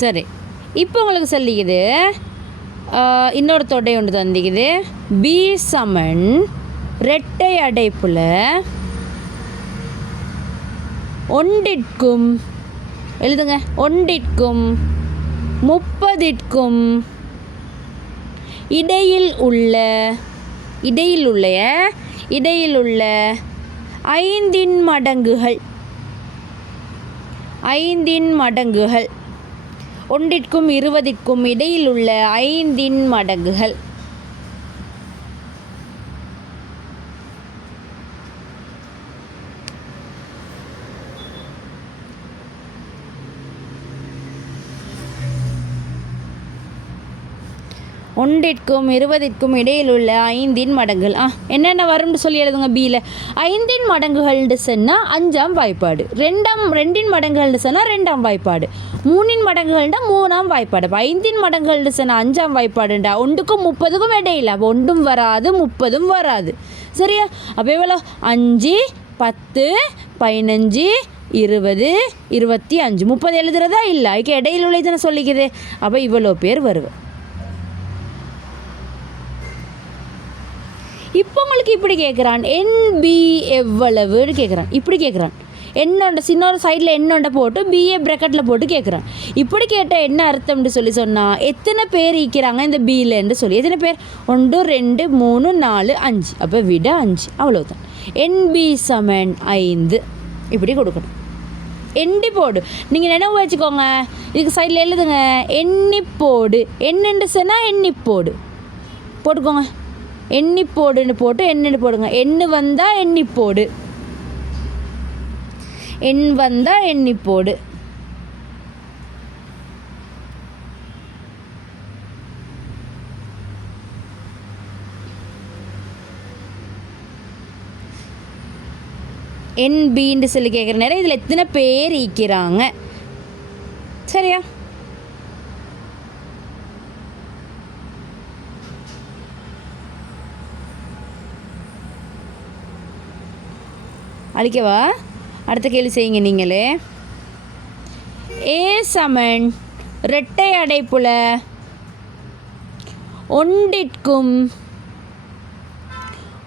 சரி, இப்போ உங்களுக்கு சொல்லிக்குது இன்னொரு தொடை ஒன்று தந்திக்குது. பி சமன் இரட்டை அடைப்புல ஒன்றிற்கும் எழுதுங்க, ஒன்றிற்கும் 30ற்கும் இடையில் உள்ள 5 மடங்குகள் 1ற்கும் 20ற்கும் இடையில் உள்ள 5 மடங்குகள். ஒன்றிற்கும் 20ற்கும் இடையில் உள்ள 5 மடங்குகள். என்னென்ன வரும்னு சொல்லி எழுதுங்க. பியில் 5 மடங்குகள்னு சொன்னால் 5ஆம் வாய்ப்பாடு, 2 மடங்குகள்னு சொன்னால் 2ஆம் வாய்ப்பாடு, 3 மடங்குகள்னா 3ஆம் வாய்ப்பாடு. 5 மடங்குகள்னு சொன்னால் 5ஆம் வாய்ப்பாடுண்டா 1க்கும் 30க்கும் இடையில். அப்போ 1ம் வராது 30ம் வராது. சரியா? அப்போ எவ்வளோ? 5, 10, 15, 20, 25, 30 எழுதுறதா இல்லை? அதுக்கு இடையில் உள்ள இதனை சொல்லிக்குது. அப்போ இவ்வளோ பேர் வருவேன். இப்போ உங்களுக்கு இப்படி கேட்குறான், என்பி எவ்வளவுன்னு கேட்குறான். இப்படி கேட்குறான், என்னோட சின்ன சைடில் என்னோட போட்டு பிஏ ப்ராக்கெட்டில் போட்டு கேட்குறான். இப்படி கேட்டால் என்ன அர்த்தம்னு சொல்லி சொன்னால், எத்தனை பேர் இருக்கிறாங்க இந்த பியிலன்னு சொல்லி. எத்தனை பேர்? 1, 2, 3, 4, 5. அப்போ விட 5, அவ்வளோதான். என்பி சமன் 5 இப்படி கொடுக்கணும். எண்ணி போடு. நீங்கள் நினைவு வச்சுக்கோங்க, இதுக்கு சைடில் எழுதுங்க, எண்ணி போடு. என்னென்று சொன்னால் எண்ணி போடு போட்டுக்கோங்க. எண்ணி போடுன்னு போட்டு என்னென்னு போடுங்க. எண்ணு வந்தால் எண்ணி போடு, எண் வந்தால் எண்ணி போடு. என்பின்னு சொல்லி கேட்குற நேரம் இதில் எத்தனை பேர் ஈக்கிறாங்க. சரியா? அழிக்கவா? அடுத்த கேள்வி செய்யுங்க நீங்களே. ஏ சமன் இரட்டை அடைப்புல ஒன்றிற்கும்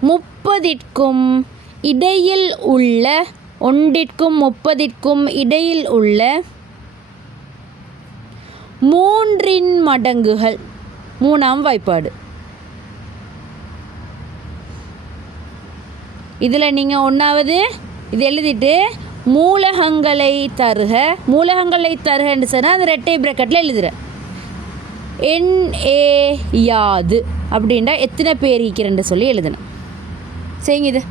30ற்கும் இடையில் உள்ள 3 மடங்குகள் 3ஆம் வாய்ப்பாடு. இதில் நீங்கள் 1வது இது எழுதிட்டு மூலகங்களை தருகன்னு சொன்னால் அது இரட்டை ப்ராக்கெட்டில் எழுதுகிறேன். யாது அப்படின்டா எத்தனை பேர் இருக்கிறேன்னு சொல்லி எழுதணும். செய்யுங்க இது.